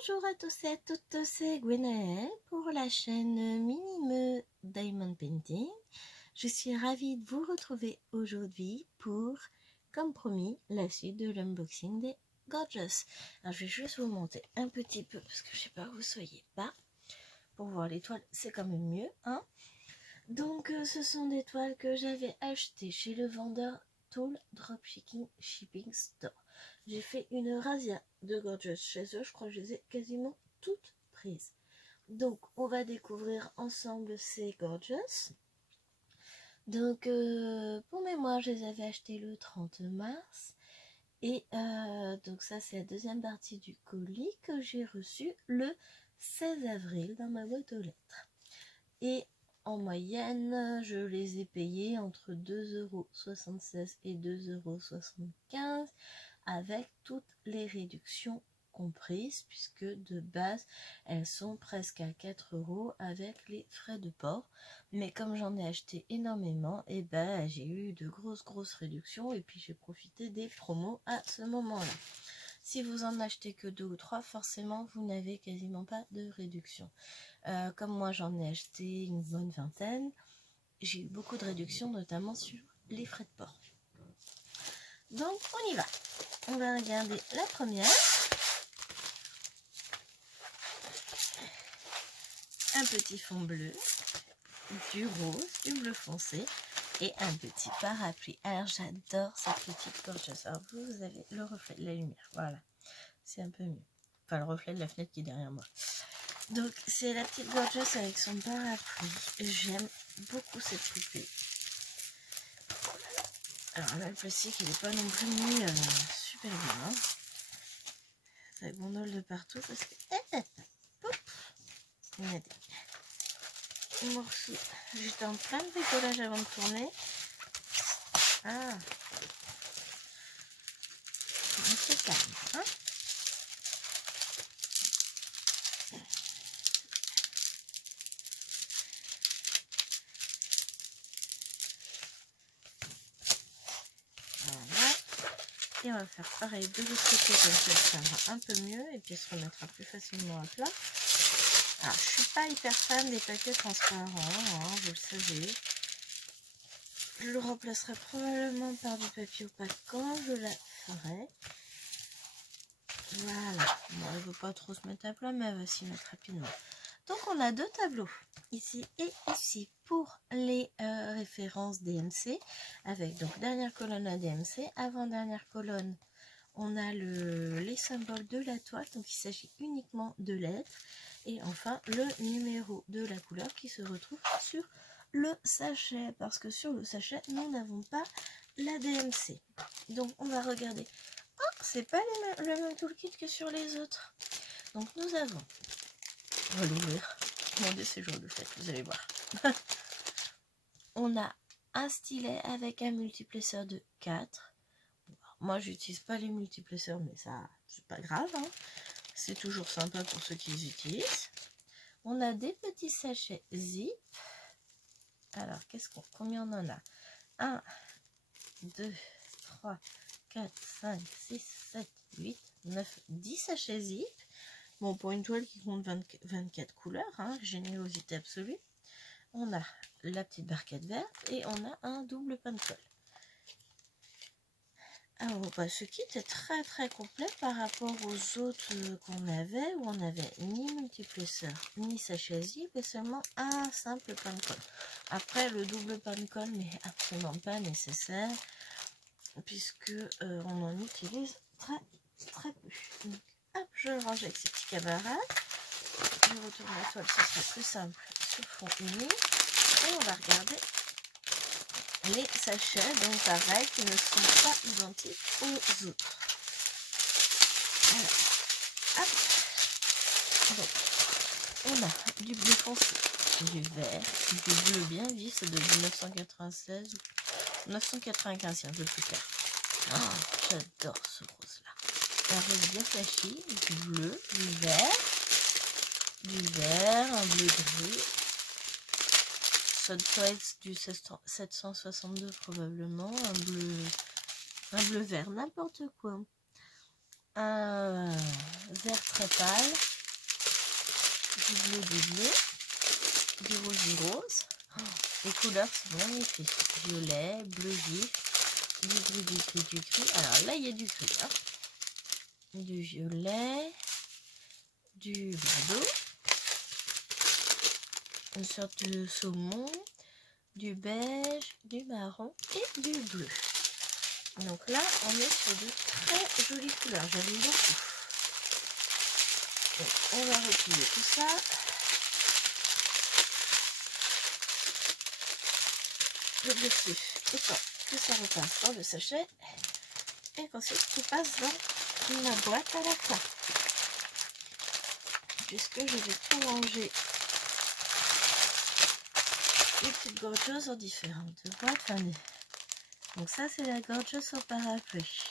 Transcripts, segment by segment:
Bonjour à tous et à toutes, c'est Gwenaëlle pour la chaîne Minime Diamond Painting. Je suis ravie de vous retrouver aujourd'hui pour, comme promis, la suite de l'unboxing des Gorgeous. Alors je vais juste vous monter un petit peu parce que je sais pas où vous soyez pas. Pour voir les toiles, c'est quand même mieux, hein. Donc ce sont des toiles que j'avais achetées chez le vendeur Tool Dropshipping Store. J'ai fait une razzia de Gorgeous chez eux, je crois que je les ai quasiment toutes prises. Donc on va découvrir ensemble ces Gorgeous. Donc pour mémoire, je les avais achetés le 30 mars. Et donc ça c'est la deuxième partie du colis que j'ai reçu le 16 avril dans ma boîte aux lettres. Et en moyenne, je les ai payés entre 2,76 € et 2,75 € avec toutes les réductions comprises, puisque de base, elles sont presque à 4 € avec les frais de port. Mais comme j'en ai acheté énormément, et ben, j'ai eu de grosses réductions et puis j'ai profité des promos à ce moment-là. Si vous en achetez que 2 ou 3, forcément, vous n'avez quasiment pas de réduction. Comme moi, j'en ai acheté une bonne vingtaine, j'ai eu beaucoup de réductions, notamment sur les frais de port. Donc, on y va. On va regarder la première. Un petit fond bleu, du rose, du bleu foncé et un petit parapluie. Alors, j'adore cette petite Gorgeous. Alors, vous avez le reflet de la lumière. Voilà, c'est un peu mieux. Enfin, le reflet de la fenêtre qui est derrière moi. Donc, c'est la petite Gorgeous avec son parapluie. J'aime beaucoup cette poupée. Alors là, le plastique, il n'est pas non plus mis super bien. Hein. Ça gondole de partout parce que... il y a des morceaux. J'étais en plein de bricolage avant de tourner. Ah, c'est calme. Hein. Voilà. Et on va faire pareil de l'autre côté, comme ça sera un peu mieux et puis elle se remettra plus facilement à plat. Alors, je suis pas hyper fan des papiers transparents, hein, vous le savez. Je le remplacerai probablement par du papier opaque quand je la ferai. Voilà. Bon, elle ne veut pas trop se mettre à plat, mais elle va s'y mettre rapidement. Donc, on a deux tableaux, ici et ici, pour les références DMC, avec donc dernière colonne à DMC, avant-dernière colonne, on a les symboles de la toile, donc il s'agit uniquement de lettres, et enfin le numéro de la couleur qui se retrouve sur le sachet, parce que sur le sachet, nous n'avons pas la DMC. Donc, on va regarder. Oh, c'est pas le même toolkit que sur les autres. Donc, nous avons... On va l'ouvrir. Mon Dieu, c'est jour de fête, vous allez voir. On a un stylet avec un multiplesseur de 4. Moi, j'utilise pas les multiplesseurs, mais ça, c'est pas grave. Hein. C'est toujours sympa pour ceux qui les utilisent. On a des petits sachets zip. Alors, combien on en a? 1, 2, 3, 4, 5, 6, 7, 8, 9, 10 sachets zip. Bon, pour une toile qui compte 24 couleurs, hein, générosité absolue. On a la petite barquette verte et on a un double pain de colle. Alors, bah, ce kit est très complet par rapport aux autres qu'on avait, où on n'avait ni multiplesseur, ni sachet zip, et seulement un simple pain de colle. Après, le double pain de colle n'est absolument pas nécessaire, puisque on en utilise très peu. Donc, hop, je le range avec ces petits camarades. Je retourne la toile, ce sera plus simple sur fond uni. Et on va regarder les sachets, donc pareil, qui ne sont pas identiques aux autres. Alors, hop. Donc, on a du bleu foncé, du vert, du bleu bien vif, c'est de 1996 ou 995, c'est un peu plus clair. Oh, j'adore ce rose-là. Un rose bien flashy, du bleu, du vert, un bleu gris. Sunthreads du 762 probablement, un bleu vert, n'importe quoi. un vert très pâle, du bleu, du rose. Oh, les couleurs sont magnifiques. Violet, bleu vif, du gris. Alors là, il y a du gris. Hein. Du violet, du bordeaux, une sorte de saumon, du beige, du marron et du bleu. Donc là, on est sur de très jolies couleurs. J'aime beaucoup. Donc, on va replier tout ça. L'objectif étant que ça repasse dans le sachet et qu'ensuite tout passe dans ma boîte à la fin. Puisque je vais tout ranger les petites gorgeuses en différentes boîtes. Donc ça, c'est la gorgeuse au parapluie.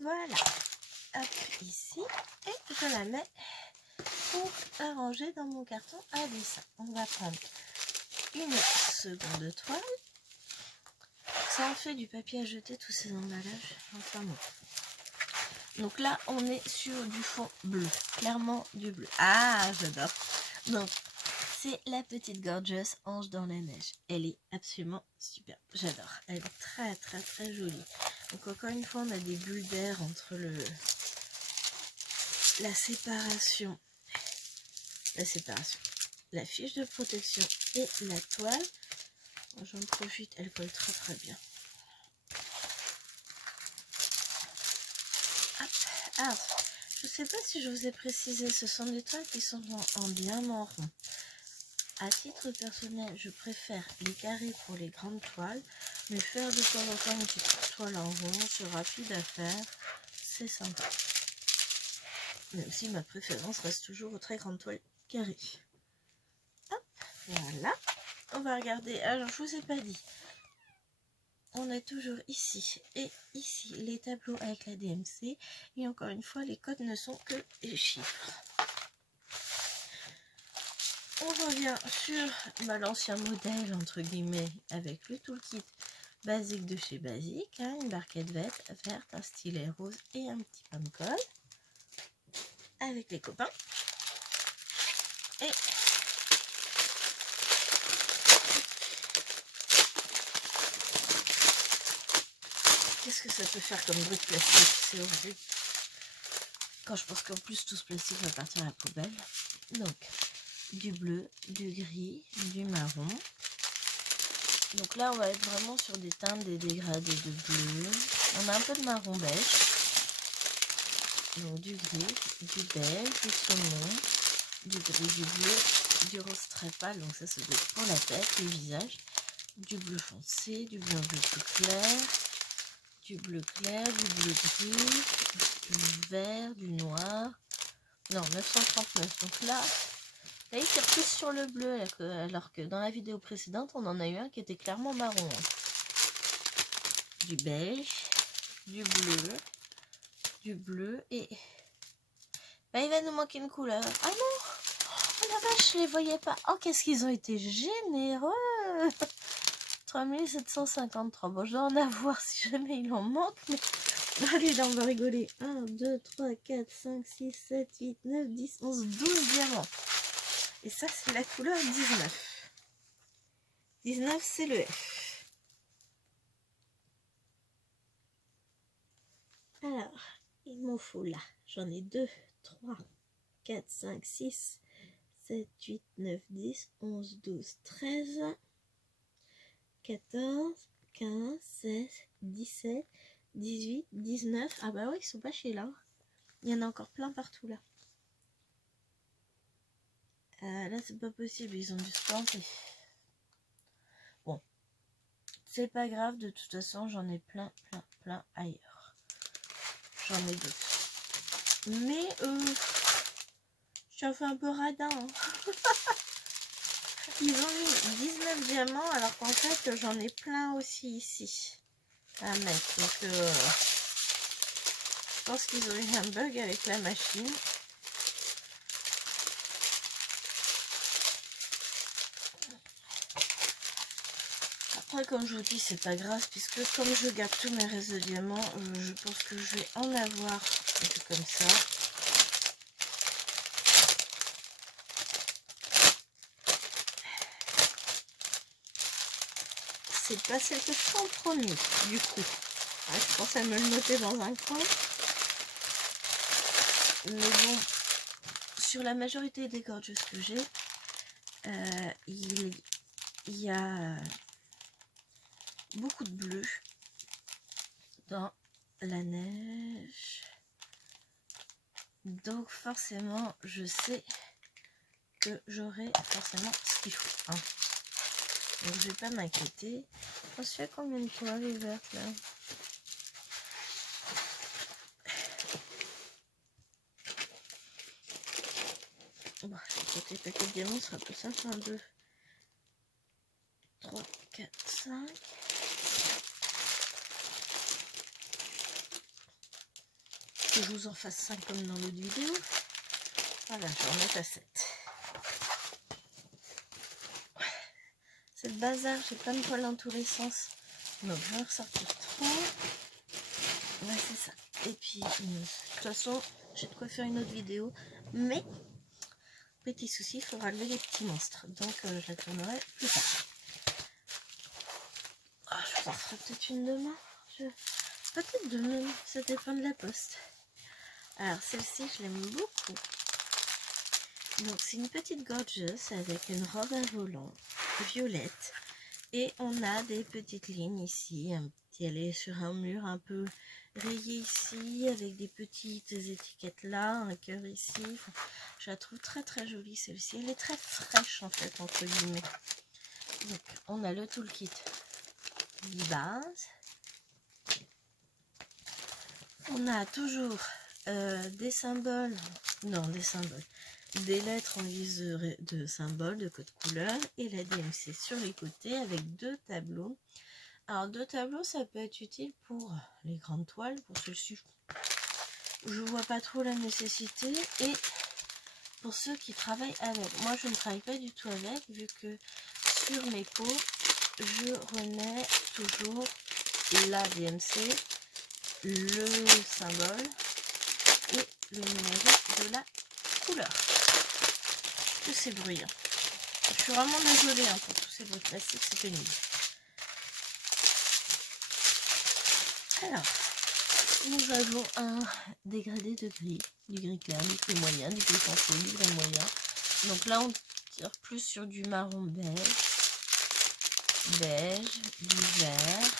Voilà. Hop, ici. Et je la mets pour la ranger dans mon carton à dessin. On va prendre une seconde toile. Ça en fait du papier à jeter, tous ces emballages. Enfin bon. Donc là, on est sur du fond bleu. Clairement du bleu. Ah, j'adore. Donc, c'est la petite gorgeous Ange dans la neige. Elle est absolument super. J'adore. Elle est très, très, très jolie. Donc, encore une fois, on a des bulles d'air entre la séparation, la fiche de protection et la toile. J'en profite, elle colle très, très bien. Hop. Alors, je ne sais pas si je vous ai précisé, ce sont des toiles qui sont en diamant rond. À titre personnel, je préfère les carrés pour les grandes toiles, mais faire de temps en temps une petite toile en rond, c'est rapide à faire, c'est sympa. Même si ma préférence reste toujours aux très grandes toiles carrées. Hop, voilà. On va regarder, alors je vous ai pas dit, on a toujours ici et ici les tableaux avec la DMC, et encore une fois, les codes ne sont que les chiffres. On revient sur l'ancien modèle, entre guillemets, avec le toolkit basique de chez Basique, hein, une barquette verte, un stylet rose et un petit pomme-colle avec les copains. Et qu'est-ce que ça peut faire comme bruit de plastique? C'est horrible. Quand je pense qu'en plus tout ce plastique va partir à la poubelle. Donc, du bleu, du gris, du marron. Donc là, on va être vraiment sur des teintes, des dégradés de bleu. On a un peu de marron beige. Donc du gris, du beige, du saumon, du gris, du bleu, du rose très pâle. Donc ça, doit être pour la tête, le visage. Du bleu foncé, du bleu un peu plus clair. Du bleu clair, du bleu gris, du vert, du noir. Non, 939. Donc là il tire plus sur le bleu, alors que dans la vidéo précédente, on en a eu un qui était clairement marron. Du beige, du bleu et... Bah, il va nous manquer une couleur. Ah non! Oh la vache, je les voyais pas. Oh, qu'est-ce qu'ils ont été généreux! 3753. Bon, je dois en avoir si jamais il en manque, mais... Allez, là, on va rigoler. 1, 2, 3, 4, 5, 6, 7, 8, 9, 10, 11, 12 diamants. Et ça, c'est la couleur 19. 19, c'est le F. Alors, il m'en faut là. J'en ai 2, 3, 4, 5, 6, 7, 8, 9, 10, 11, 12, 13, 14, 15, 16, 17, 18, 19. Ah bah oui, ils sont pas chez là. Il y en a encore plein partout là. Là, c'est pas possible, ils ont dû se planter. Bon, c'est pas grave, de toute façon, j'en ai plein ailleurs. J'en ai d'autres. Mais, je suis un peu radin. Hein. Ils ont mis 19 diamants, alors qu'en fait, j'en ai plein aussi ici à mettre. Donc, je pense qu'ils ont eu un bug avec la machine. Après, comme je vous dis, c'est pas grave, puisque comme je garde tous mes restes de diamants, je pense que je vais en avoir un peu comme ça. C'est pas celle que je prends en premier, du coup. Ouais, je pense à me le noter dans un coin. Mais bon, sur la majorité des gorgeous que j'ai, il y a beaucoup de bleu dans la neige. Donc forcément, je sais que j'aurai forcément ce qu'il faut. Hein. Donc je vais pas m'inquiéter. On se fait combien de toiles vertes là? Bon, côté paquet de diamants, ce sera plus simple. 1, 2, 3, 4, 5. Que je vous en fasse 5 comme dans l'autre vidéo. Voilà, je vais en mettre à 7. C'est le bazar, j'ai plein de poils dans tous les sens. Donc je vais en ressortir 3. Ouais, c'est ça. Et puis, de toute façon, j'ai de quoi faire une autre vidéo. Mais, petit souci, il faudra lever les petits monstres. Donc, je la tournerai plus tard. Ah, je vous en ferai peut-être une demain. Peut-être demain, ça dépend de la poste. Alors, celle-ci, je l'aime beaucoup. Donc, c'est une petite gorgeous avec une robe à volant violette. Et on a des petites lignes ici. Elle est sur un mur un peu rayé ici, avec des petites étiquettes là, un cœur ici. Enfin, je la trouve très très jolie celle-ci. Elle est très fraîche en fait, entre guillemets. Donc, on a le toolkit de base. On a toujours des symboles, des lettres en guise de symboles, de code couleur, et la DMC sur les côtés avec 2 tableaux. Alors 2 tableaux, ça peut être utile pour les grandes toiles, pour celle-ci, je vois pas trop la nécessité, et pour ceux qui travaillent avec. Moi, je ne travaille pas du tout avec, vu que sur mes pots, je remets toujours la DMC, le symbole et le numéro de la couleur. Que c'est bruyant. Je suis vraiment désolée hein, pour tous ces bruits classiques, c'est pénible. Alors, nous avons un dégradé de gris, du gris clair, du gris moyen, du gris foncé, du gris moyen. Donc là, on tire plus sur du marron beige, du vert,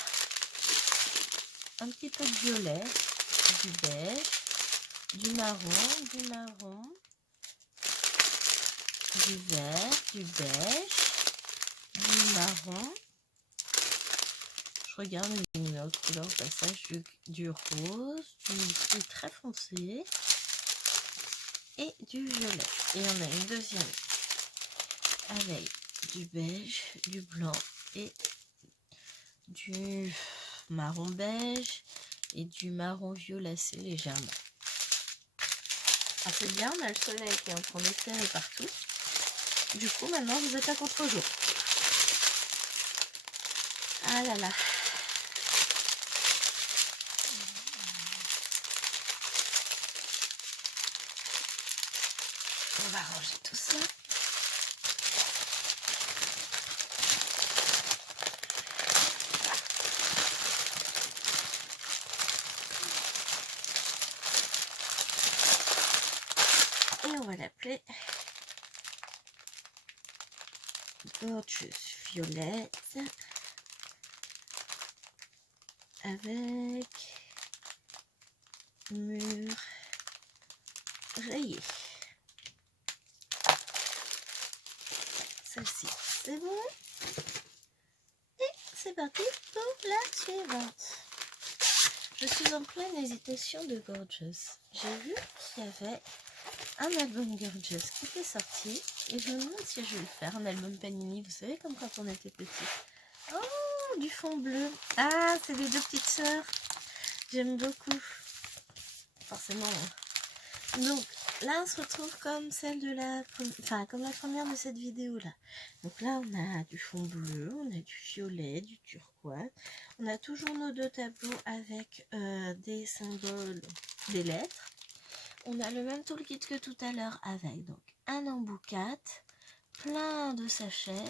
un petit peu de violet, du beige, du marron, du vert, du beige, du marron. Je regarde les numéros de couleur au passage, du rose, du gris très foncé et du violet. Et on a une deuxième avec du beige, du blanc et du marron beige et du marron violacé légèrement. Ah, c'est bien, on a le soleil qui est en train d'éclairer partout. Du coup, maintenant, vous êtes à contre-jour. Ah là là. On va ranger tout ça. Et on va l'appeler Gorgeous Violette avec mur rayé. Celle-ci, c'est bon. Et c'est parti pour la suivante. Je suis en pleine hésitation de Gorgeous. J'ai vu qu'il y avait un album Gorgeous qui était sorti et je me demande si je vais le faire, un album Panini, vous savez, comme quand on était petit. Oh, du fond bleu. Ah, c'est les 2 petites sœurs. J'aime beaucoup. Forcément. Donc, là on se retrouve comme celle de comme la première de cette vidéo là. Donc là on a du fond bleu, on a du violet, du turquoise. On a toujours nos deux tableaux avec des symboles, des lettres. On a le même toolkit que tout à l'heure avec donc un embout 4, plein de sachets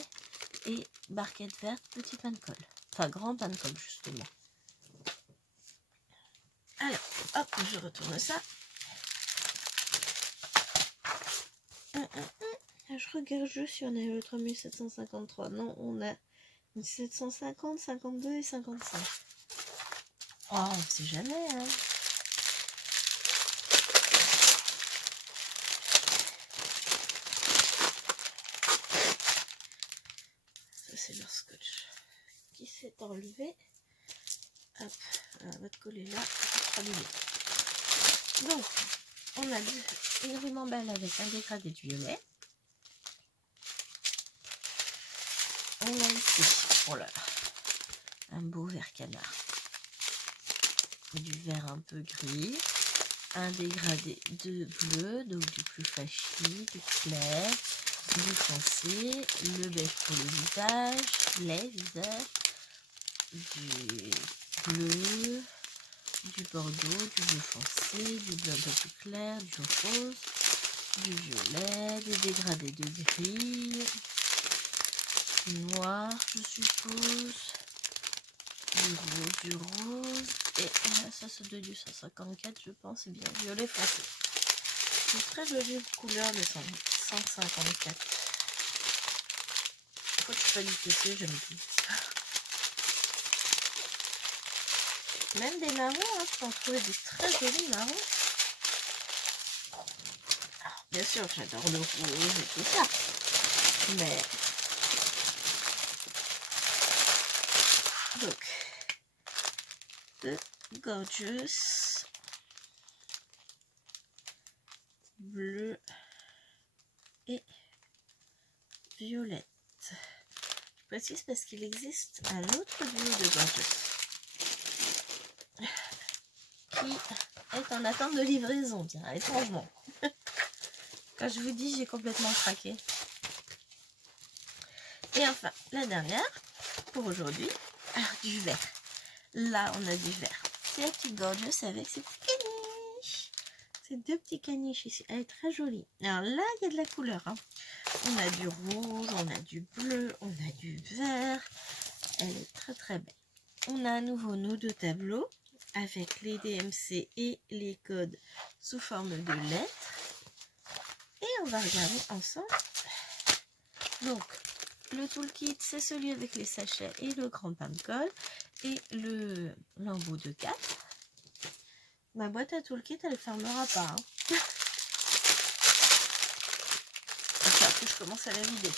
et barquette verte, petit pain de colle. Enfin grand pain de colle justement. Alors, hop, je retourne ça. Je regarde juste si on a eu le 3753. Non, on a 750, 52 et 55. Oh, on sait jamais, hein. Ça, c'est leur scotch qui s'est enlevé. Hop, alors, votre coller là, donc, on a une ribambelle avec un dégradé de violet. On a ici, oh là là, un beau vert canard, du vert un peu gris, un dégradé de bleu, donc du plus flashy, du clair, du foncé, le beige pour le visage, les visages, du bleu, du bordeaux, du bleu foncé, du bleu un peu plus clair, du rose, du violet, des dégradés de gris, du noir je suppose, du rose, et ça doit du 154 je pense, et bien violet foncé. C'est une très jolie couleur de 154. Pourquoi je suis pas du PC, je me dis. Même des marrons, hein, je peux en trouver des très jolis marrons. Alors, bien sûr, j'adore le rouge et tout ça. Mais... donc, The Gorgeous bleu et violette. Je précise parce qu'il existe un autre duo de Gorgeous qui est en attente de livraison, tiens, étrangement. Quand je vous dis, j'ai complètement craqué. Et enfin, la dernière pour aujourd'hui, alors du vert. Là, on a du vert. C'est la petite Gorgeous avec ses petits caniches. Ces deux petits caniches ici. Elle est très jolie. Alors là, il y a de la couleur, hein. On a du rouge, on a du bleu, on a du vert. Elle est très très belle. On a à nouveau nos deux tableaux avec les DMC et les codes sous forme de lettres. Et on va regarder ensemble. Donc, le toolkit, c'est celui avec les sachets et le grand pain de colle. Et l'embout de 4. Ma boîte à toolkit, elle ne fermera pas. Hein. Il va falloir que je commence à la vider.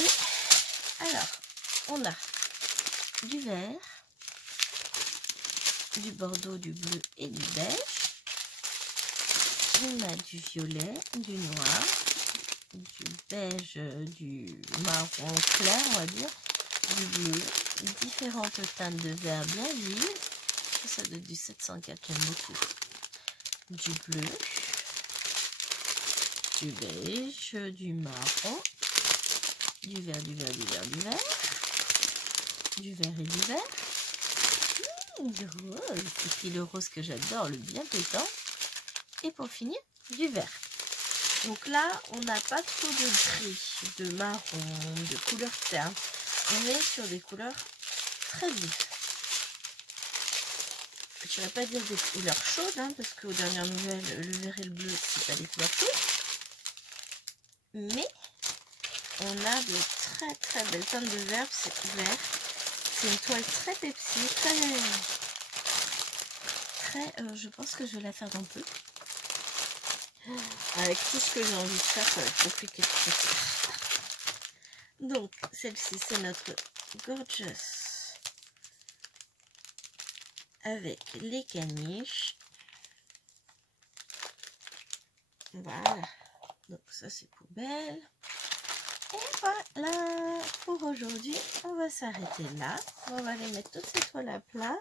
Et alors, on a du vert, du bordeaux, du bleu et du beige. On a du violet, du noir, du beige, du marron clair, on va dire, du bleu, différentes teintes de vert bien vives. Ça doit être du 704, j'aime beaucoup. Du bleu, du beige, du marron, du vert, du vert, du vert, du vert, du vert et du vert, du rose, et puis le rose que j'adore, le bien pétant, et pour finir, du vert. Donc là, on n'a pas trop de gris, de marron, de couleurs ternes. On est sur des couleurs très vives. Je ne vais pas dire des couleurs chaudes, hein, parce qu'aux dernières nouvelles, le vert et le bleu, c'est pas des couleurs chaudes. Mais on a de très très belles teintes de vert. C'est une toile très Pepsi, je pense que je vais la faire dans peu. Avec tout ce que j'ai envie de faire, ça va être compliqué de faire. Donc, celle-ci, c'est notre Gorgeous avec les caniches. Voilà. Donc, ça, c'est poubelle. Et voilà. Pour aujourd'hui, on va s'arrêter là. On va aller mettre toutes ces toiles à plat.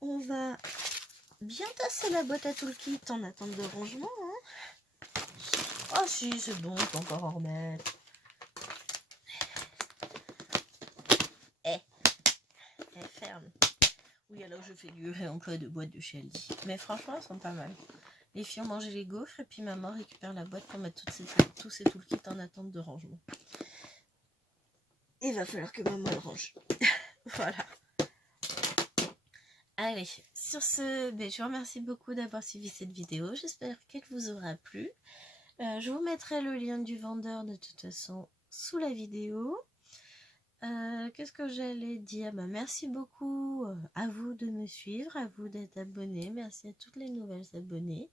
On va bien tasser la boîte à tout le kit en attente de rangement. Hein. Ah si, c'est bon, on peut encore en remettre. Elle ferme. Oui, alors je fais du réemploi de boîtes de chez Aldi. Mais franchement, elles sont pas mal. Les filles ont mangé les gaufres et puis maman récupère la boîte pour mettre tous ces toolkits en attente de rangement. Il va falloir que maman le range. Voilà. Allez, sur ce, je vous remercie beaucoup d'avoir suivi cette vidéo. J'espère qu'elle vous aura plu. Je vous mettrai le lien du vendeur de toute façon sous la vidéo. Qu'est-ce que j'allais dire? Merci beaucoup à vous de me suivre, à vous d'être abonnés. Merci à toutes les nouvelles abonnées.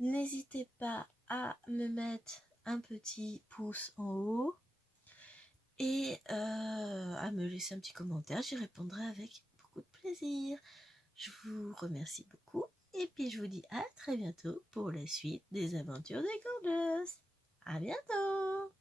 N'hésitez pas à me mettre un petit pouce en haut et à me laisser un petit commentaire. J'y répondrai avec beaucoup de plaisir. Je vous remercie beaucoup et puis je vous dis à très bientôt pour la suite des aventures des Gorgeous. À bientôt!